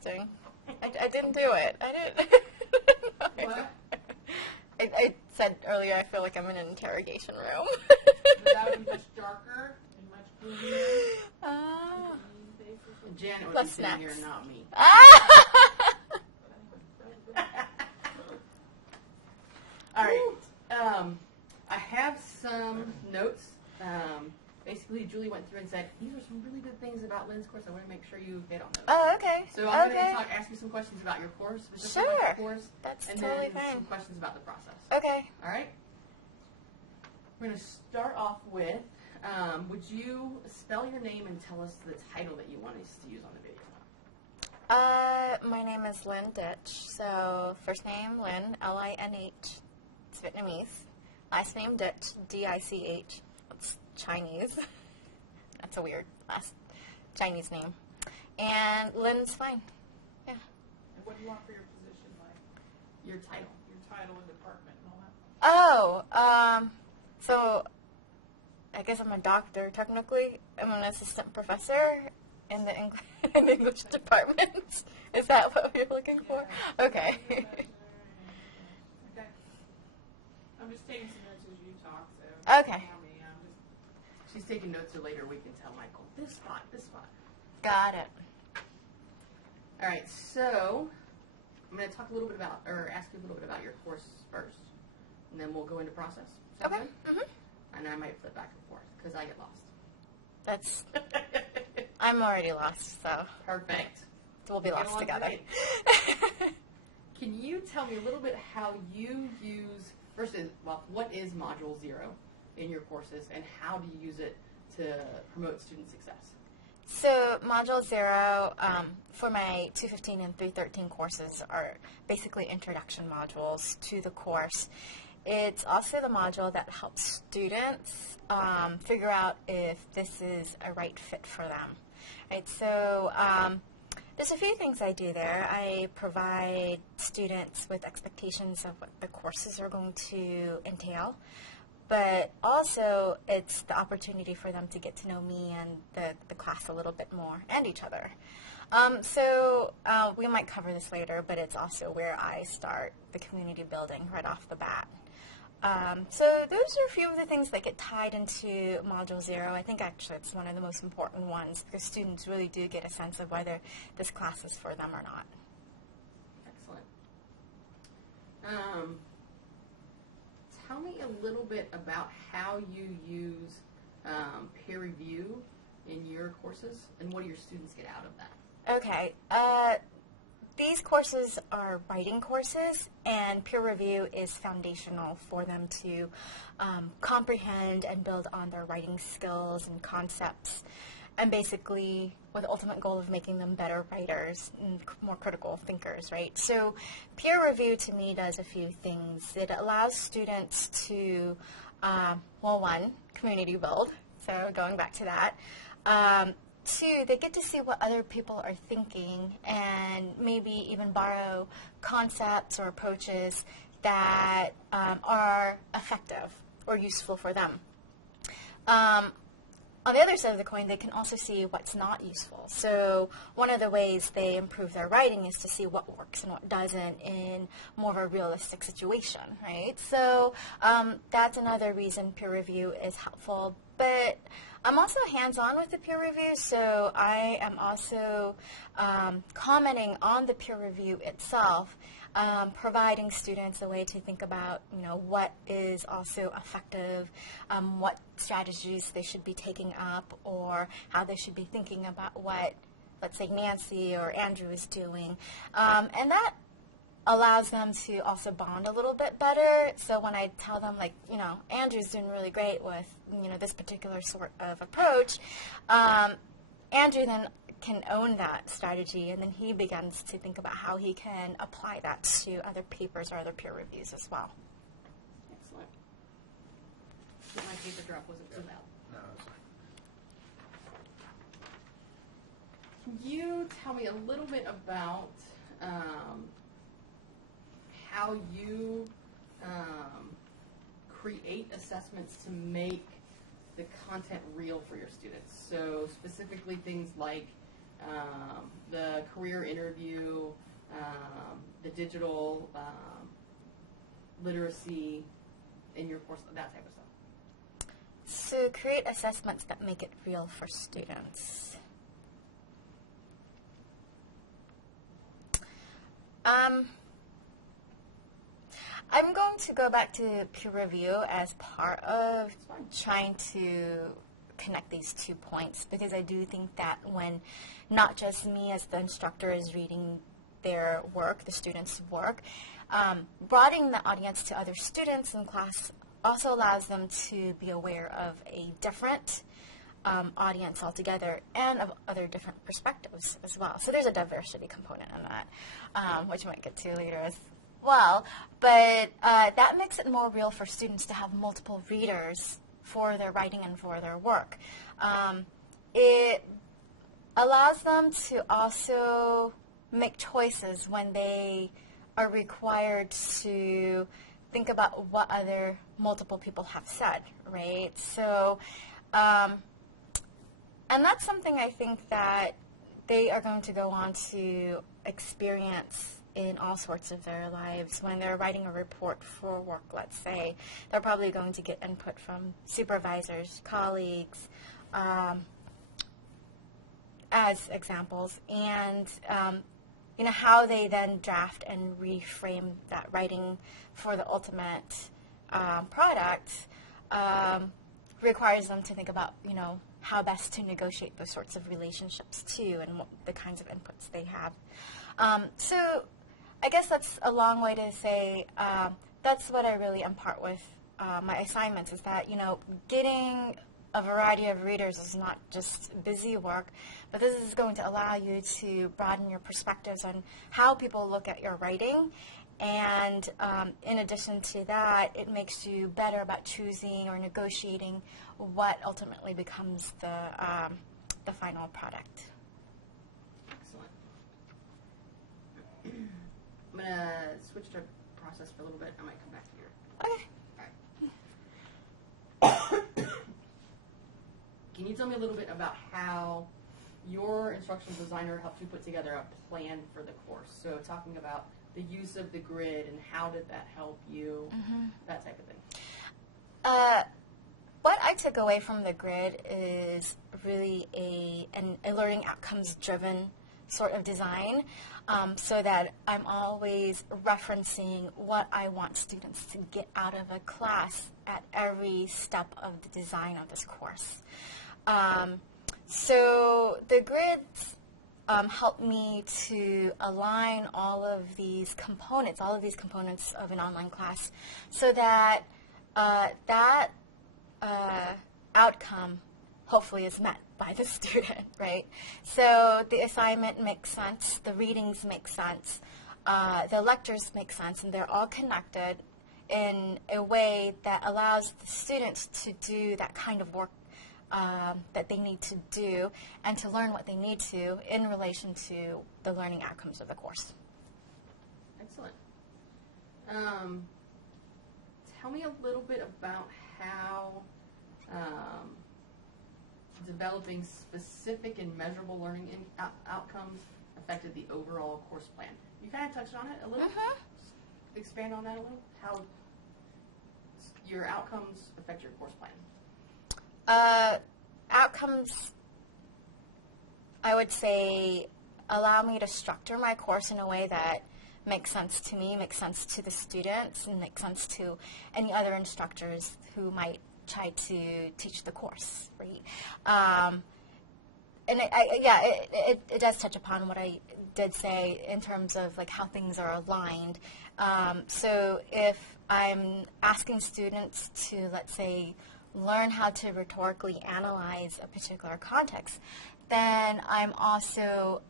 testing. I didn't do it. I didn't. What? I said earlier I feel like I'm in an interrogation room. That would be much darker and much gloomier. Janet would be Plus sitting snacks. here, not me. All right. I have some notes. Basically, Julie went through and said, these are some really good things about Lynn's course. I want to make sure you hit on those. Oh, okay. So I'm going to ask you some questions about your course, specifically Sure. your course, That's and totally then fine. some questions about the process. Okay. All right? We're going to start off with, would you spell your name and tell us the title that you want us to use on the video? My name is Linh Dich. So first name Linh, L-I-N-H. It's Vietnamese. Last name Dich, D-I-C-H. It's Chinese. That's a weird last Chinese name. And Lynn's fine. Yeah. And what do you want for your position, like Your title. your title and department and all that? Oh, so I guess I'm a doctor technically. I'm an assistant professor in the in the English department. Is that what you're looking for? Okay. Okay. I'm just taking some notes as you talk, so Okay. ignore me. I'm just She's taking notes so later we can tell Michael, this spot, this spot. Got it. All right, so I'm going to talk a little bit about, or ask you a little bit about your course first, and then we'll go into process. Sound Okay. good? Mhm. And I might flip back and forth because I get lost. That's. I'm already lost, so Perfect. we'll be Get lost along together. great. Can you tell me a little bit how you use, what is Module 0 in your courses, and how do you use it to promote student success? So Module 0 for my 215 and 313 courses are basically introduction modules to the course. It's also the module that helps students figure out if this is a right fit for them. Right, so there's a few things I do there. I provide students with expectations of what the courses are going to entail. But also, it's the opportunity for them to get to know me and the class a little bit more, and each other. So we might cover this later, but it's also where I start the community building right off the bat. So those are a few of the things that get tied into Module 0. I think actually it's one of the most important ones because students really do get a sense of whether this class is for them or not. Excellent. Tell me a little bit about how you use peer review in your courses, and what do your students get out of that? Okay. These courses are writing courses, and peer review is foundational for them to comprehend and build on their writing skills and concepts, and basically with the ultimate goal of making them better writers and more critical thinkers, right? So peer review to me does a few things. It allows students to, one, community build, so going back to that. Two, they get to see what other people are thinking and maybe even borrow concepts or approaches that are effective or useful for them. On the other side of the coin, they can also see what's not useful. So one of the ways they improve their writing is to see what works and what doesn't in more of a realistic situation, right? So that's another reason peer review is helpful. But I'm also hands-on with the peer review, so I am also commenting on the peer review itself, providing students a way to think about, what is also effective, what strategies they should be taking up, or how they should be thinking about what, let's say, Nancy or Andrew is doing. And that allows them to also bond a little bit better. So when I tell them, like, Andrew's doing really great with, this particular sort of approach, Andrew then can own that strategy, and then he begins to think about how he can apply that to other papers or other peer reviews as well. Excellent. My paper drop wasn't too loud. No, it's fine. Can you tell me a little bit about how you create assessments to make the content real for your students? So specifically things like the career interview, the digital literacy in your course, that type of stuff? So create assessments that make it real for students. I'm going to go back to peer review as part of trying to connect these 2 points, because I do think that when not just me as the instructor is reading their work, the students' work, broadening the audience to other students in class also allows them to be aware of a different audience altogether and of other different perspectives as well. So there's a diversity component in that, which I might get to later as well. But that makes it more real for students to have multiple readers for their writing and for their work. It allows them to also make choices when they are required to think about what other multiple people have said, right? So, and that's something I think that they are going to go on to experience in all sorts of their lives. When they're writing a report for work, let's say, they're probably going to get input from supervisors, colleagues, as examples, and how they then draft and reframe that writing for the ultimate product requires them to think about, how best to negotiate those sorts of relationships too, and what the kinds of inputs they have. So I guess that's a long way to say that's what I really impart with my assignments, is that, getting a variety of readers is not just busy work, but this is going to allow you to broaden your perspectives on how people look at your writing. And in addition to that, it makes you better about choosing or negotiating what ultimately becomes the final product. Excellent. I'm going to switch to process for a little bit. I might come back to you. Okay. All right. Can you tell me a little bit about how your instructional designer helped you put together a plan for the course? So talking about the use of the grid and how did that help you, that type of thing. What I took away from the grid is really a learning outcomes driven sort of design, so that I'm always referencing what I want students to get out of a class at every step of the design of this course. So the grids help me to align all of these components of an online class, so that that outcome hopefully is met by the student, right? So the assignment makes sense, the readings make sense, the lectures make sense, and they're all connected in a way that allows the students to do that kind of work that they need to do and to learn what they need to in relation to the learning outcomes of the course. Excellent. Tell me a little bit about how developing specific and measurable learning outcomes affected the overall course plan. You kind of touched on it a little. Expand on that a little. How your outcomes affect your course plan. Outcomes, I would say, allow me to structure my course in a way that makes sense to me, makes sense to the students, and makes sense to any other instructors who might try to teach the course, right? And it does touch upon what I did say in terms of like how things are aligned. So if I'm asking students to, let's say, learn how to rhetorically analyze a particular context, then I'm also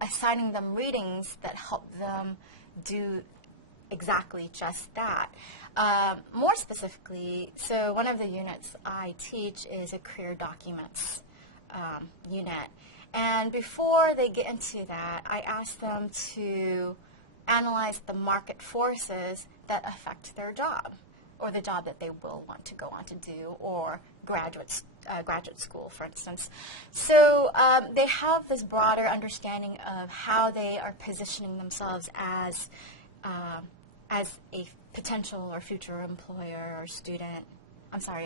assigning them readings that help them do exactly just that. More specifically, so one of the units I teach is a career documents unit. And before they get into that, I ask them to analyze the market forces that affect their job, or the job that they will want to go on to do, or graduate school, for instance. So they have this broader understanding of how they are positioning themselves as a potential or future employer or student.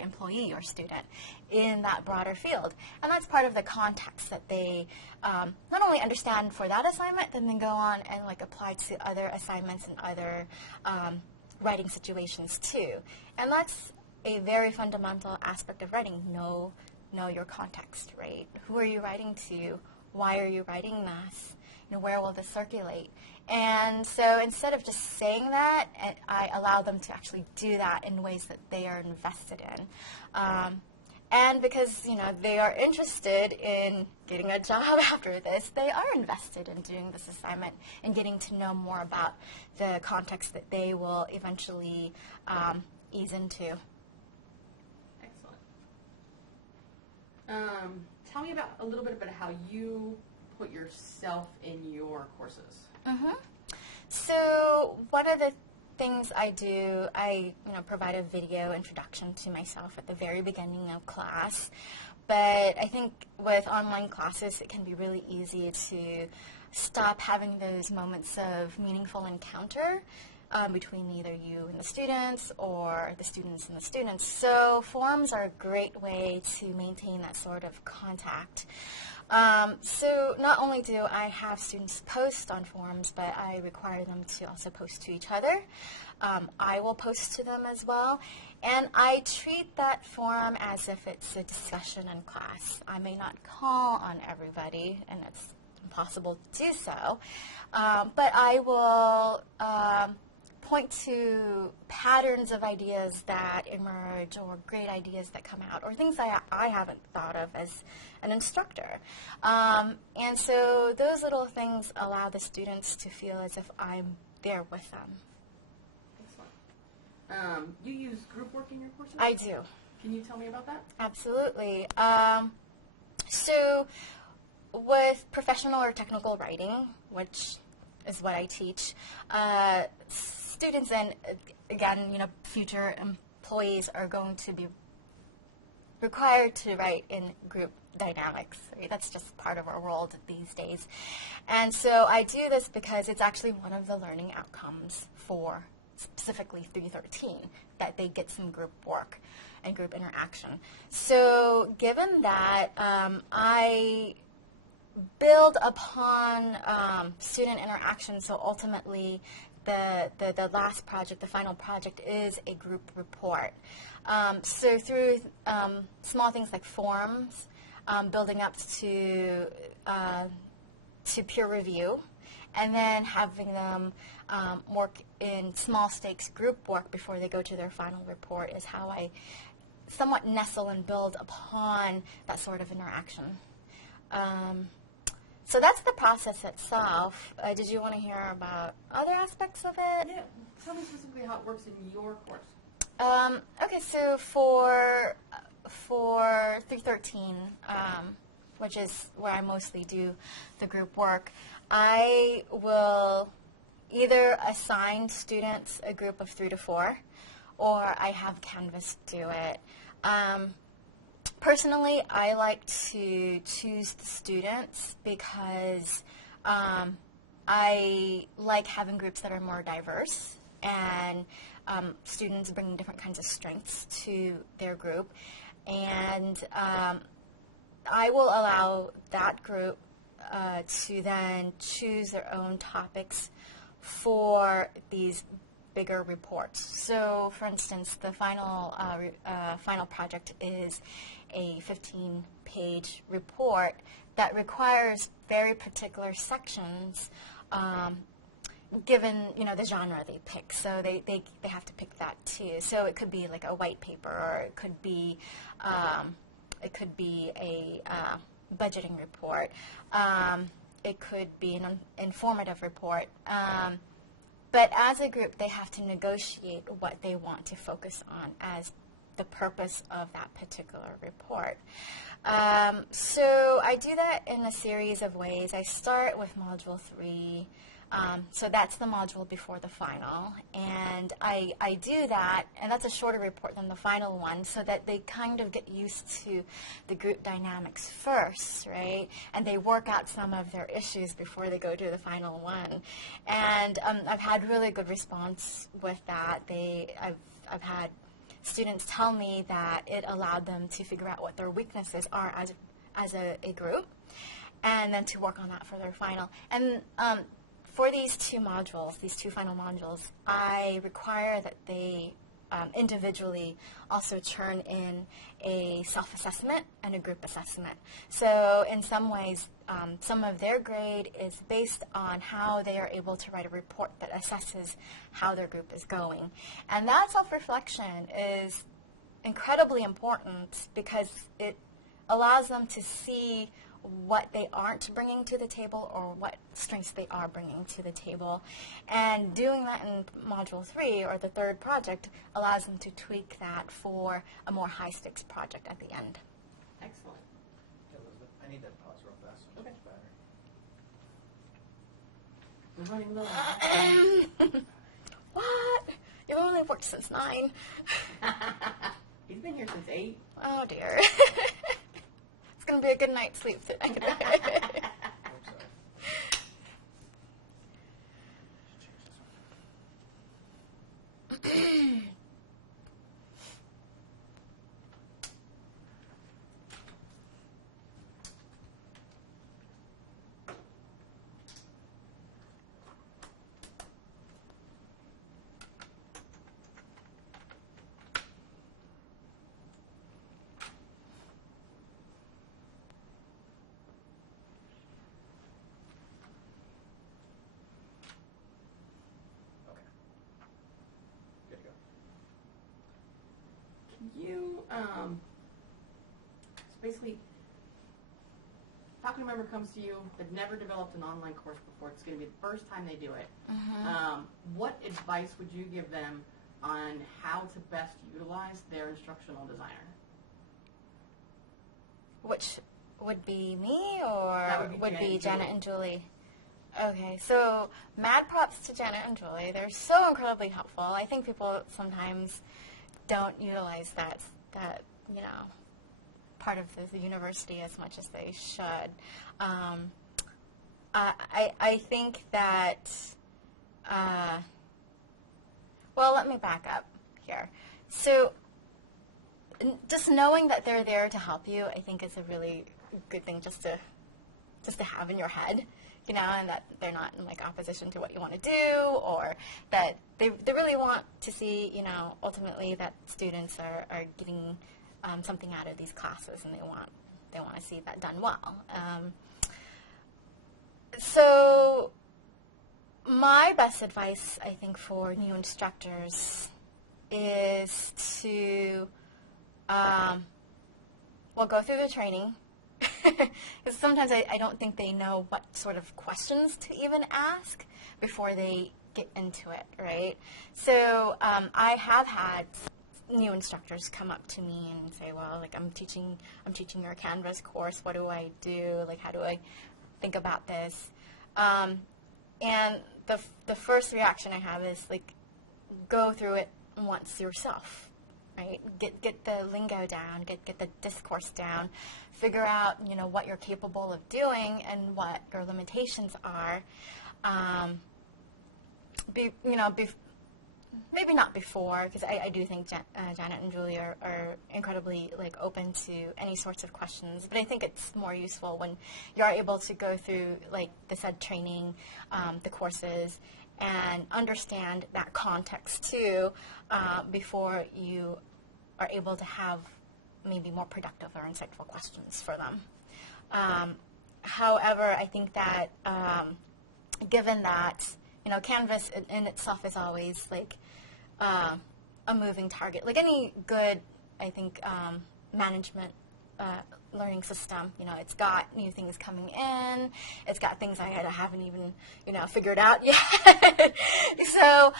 Employee or student in that broader field. And that's part of the context that they not only understand for that assignment, then they go on and like apply to other assignments and other writing situations too. And that's a very fundamental aspect of writing. Know your context, right? Who are you writing to? Why are you writing this? Where will this circulate? And so instead of just saying that, I allow them to actually do that in ways that they are invested in. And because, they are interested in getting a job after this, they are invested in doing this assignment and getting to know more about the context that they will eventually ease into. Excellent. Tell me a little bit about how you put yourself in your courses. So one of the things I do, I provide a video introduction to myself at the very beginning of class. But I think with online classes, it can be really easy to stop having those moments of meaningful encounter between either you and the students or the students and the students. So forums are a great way to maintain that sort of contact. So not only do I have students post on forums, but I require them to also post to each other. I will post to them as well. And I treat that forum as if it's a discussion in class. I may not call on everybody, and it's impossible to do so, but I will point to patterns of ideas that emerge or great ideas that come out or things I haven't thought of as an instructor. And so those little things allow the students to feel as if I'm there with them. Excellent. You use group work in your courses? I do. Can you tell me about that? Absolutely. So with professional or technical writing, which is what I teach, students and, again, future employees are going to be required to write in group dynamics. Right? That's just part of our world these days. And so I do this because it's actually one of the learning outcomes for specifically 313, that they get some group work and group interaction. So given that, I build upon student interaction, so ultimately the last project, the final project, is a group report. So through small things like forums, building up to peer review, and then having them work in small stakes group work before they go to their final report is how I somewhat nestle and build upon that sort of interaction. So that's the process itself. Did you want to hear about other aspects of it? Yeah. Tell me specifically how it works in your course. Okay, so for 313, which is where I mostly do the group work, I will either assign students a group of 3 to 4, or I have Canvas do it. Personally, I like to choose the students because I like having groups that are more diverse, and students bring different kinds of strengths to their group. And I will allow that group to then choose their own topics for these bigger reports. So, for instance, the final project is a 15-page report that requires very particular sections, given the genre they pick. So they have to pick that too. So it could be like a white paper, or it could be a budgeting report. It could be an informative report. But as a group, they have to negotiate what they want to focus on as the purpose of that particular report. So I do that in a series of ways. I start with Module 3. So that's the module before the final. And I do that, and that's a shorter report than the final one, so that they kind of get used to the group dynamics first, right? And they work out some of their issues before they go to the final one. And I've had really good response with that. I've had students tell me that it allowed them to figure out what their weaknesses are as a group, and then to work on that for their final. And for these two modules, these two final modules, I require that they individually also turn in a self-assessment and a group assessment. So in some ways, some of their grade is based on how they are able to write a report that assesses how their group is going. And that self-reflection is incredibly important because it allows them to see what they aren't bringing to the table or what strengths they are bringing to the table. And doing that in Module 3, or the third project, allows them to tweak that for a more high-stakes project at the end. Excellent. Elizabeth, I need that pause real fast. Okay. Battery. We're running low. What? You've only worked since 9. He's been here since 8. Oh, dear. It's going to be a good night's sleep tonight. I'm sorry. Should change this one. Okay. Good to go. Can you, so basically, faculty member comes to you, they've never developed an online course before, it's going to be the first time they do it. What advice would you give them on how to best utilize their instructional designer? Which would be me, or That would be Janet and Julie? Okay, so mad props to Janet and Julie. They're so incredibly helpful. I think people sometimes don't utilize that part of the university as much as they should. I think that, well, let me back up here. So just knowing that they're there to help you, I think, is a really good thing just to have in your head, and that they're not in opposition to what you want to do, or that they really want to see, ultimately that students are getting something out of these classes, and they want to see that done well. So my best advice, I think, for new instructors is to go through the training. Because sometimes I don't think they know what sort of questions to even ask before they get into it, right? So I have had new instructors come up to me and say, well, I'm teaching your Canvas course. What do I do? How do I think about this? And the first reaction I have is go through it once yourself, right? Get the lingo down, get the discourse down, figure out what you're capable of doing and what your limitations are. Maybe not before, because I do think Janet and Julie are incredibly open to any sorts of questions. But I think it's more useful when you're able to go through the said training, the courses, and understand that context too, before you are able to have maybe more productive or insightful questions for them. However, I think that given that Canvas in itself is always a moving target. Like any good, I think, management learning system, it's got new things coming in. It's got things I haven't even, figured out yet. So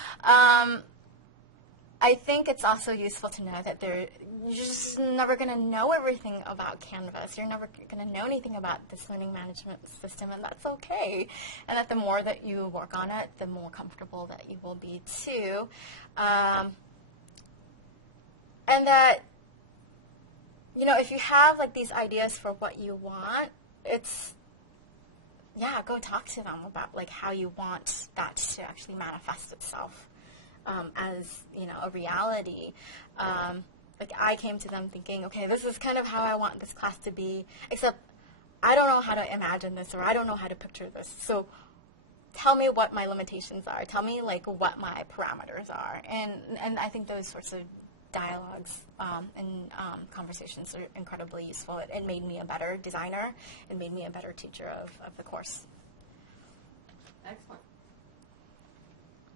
I I think it's also useful to know that you're just never going to know everything about Canvas. You're never going to know anything about this learning management system, and that's okay. And that the more that you work on it, the more comfortable that you will be too. And that, if you have like these ideas for what you want, go talk to them about like how you want that to actually manifest itself as, a reality. Like I came to them thinking, okay, this is kind of how I want this class to be, except I don't know how to imagine this, or I don't know how to picture this. So tell me what my limitations are. Tell me like what my parameters are. And I think those sorts of dialogues and conversations are incredibly useful. It made me a better designer. It made me a better teacher of the course. Excellent.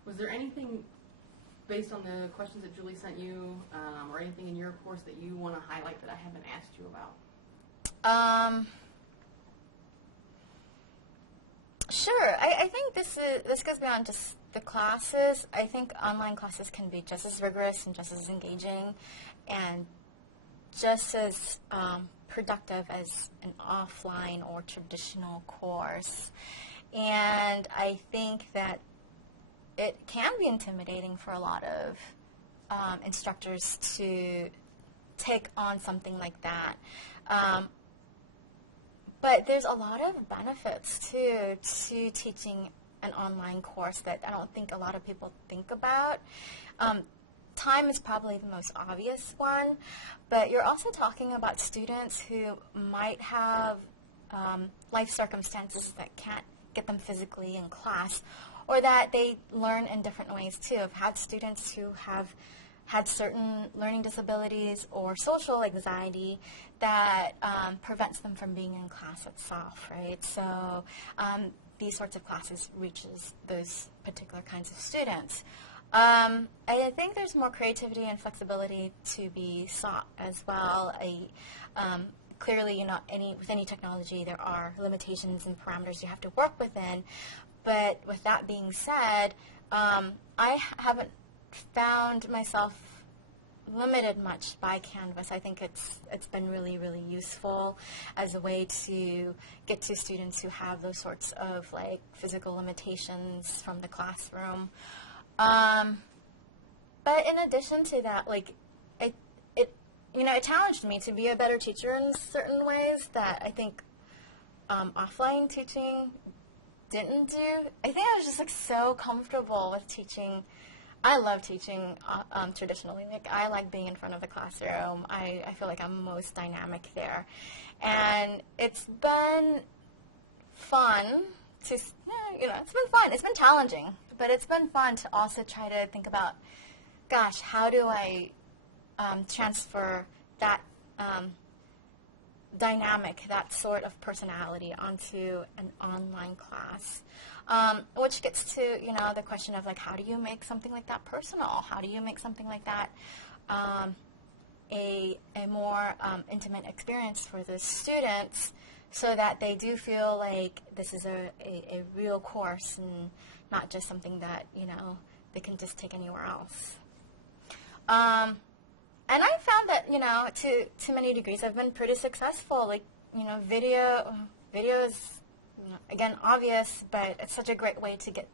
Was there anything based on the questions that Julie sent you, or anything in your course that you want to highlight that I haven't asked you about? Sure. I think this goes beyond just the classes. I think online classes can be just as rigorous and just as engaging and just as productive as an offline or traditional course. And I think that it can be intimidating for a lot of instructors to take on something like that. But there's a lot of benefits, too, to teaching an online course that I don't think a lot of people think about. Time is probably the most obvious one, but you're also talking about students who might have life circumstances that can't get them physically in class, or that they learn in different ways, too. I've had students who have had certain learning disabilities or social anxiety that prevents them from being in class itself, right? So these sorts of classes reaches those particular kinds of students. I think there's more creativity and flexibility to be sought as well. Clearly, with any technology, there are limitations and parameters you have to work within. But with that being said, I haven't found myself limited much by Canvas. I think it's been really, really useful as a way to get to students who have those sorts of like physical limitations from the classroom. But in addition to that, like it challenged me to be a better teacher in certain ways that I think offline teaching didn't do. I think I was just like so comfortable with teaching. I love teaching traditionally. Like I like being in front of the classroom. I feel like I'm most dynamic there, and it's been fun to it's been fun. It's been challenging, but it's been fun to also try to think about, gosh, how do I transfer that dynamic, that sort of personality onto an online class, which gets to, the question of, like, how do you make something like that personal? How do you make something like that a more intimate experience for the students so that they do feel like this is a real course and not just something that, they can just take anywhere else. And I found that, to many degrees, I've been pretty successful. Like, video is, again, obvious, but it's such a great way to get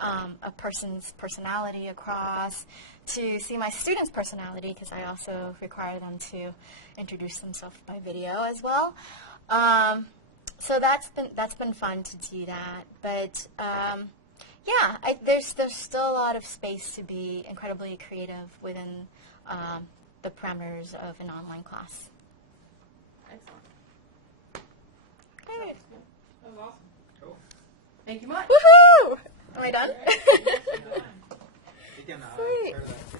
a person's personality across, to see my students' personality, because I also require them to introduce themselves by video as well. So that's been fun to do that. But there's still a lot of space to be incredibly creative within the parameters of an online class. Excellent. Okay. That was awesome. Cool. Thank you much. Woohoo! Am I done? You can Sweet. share that.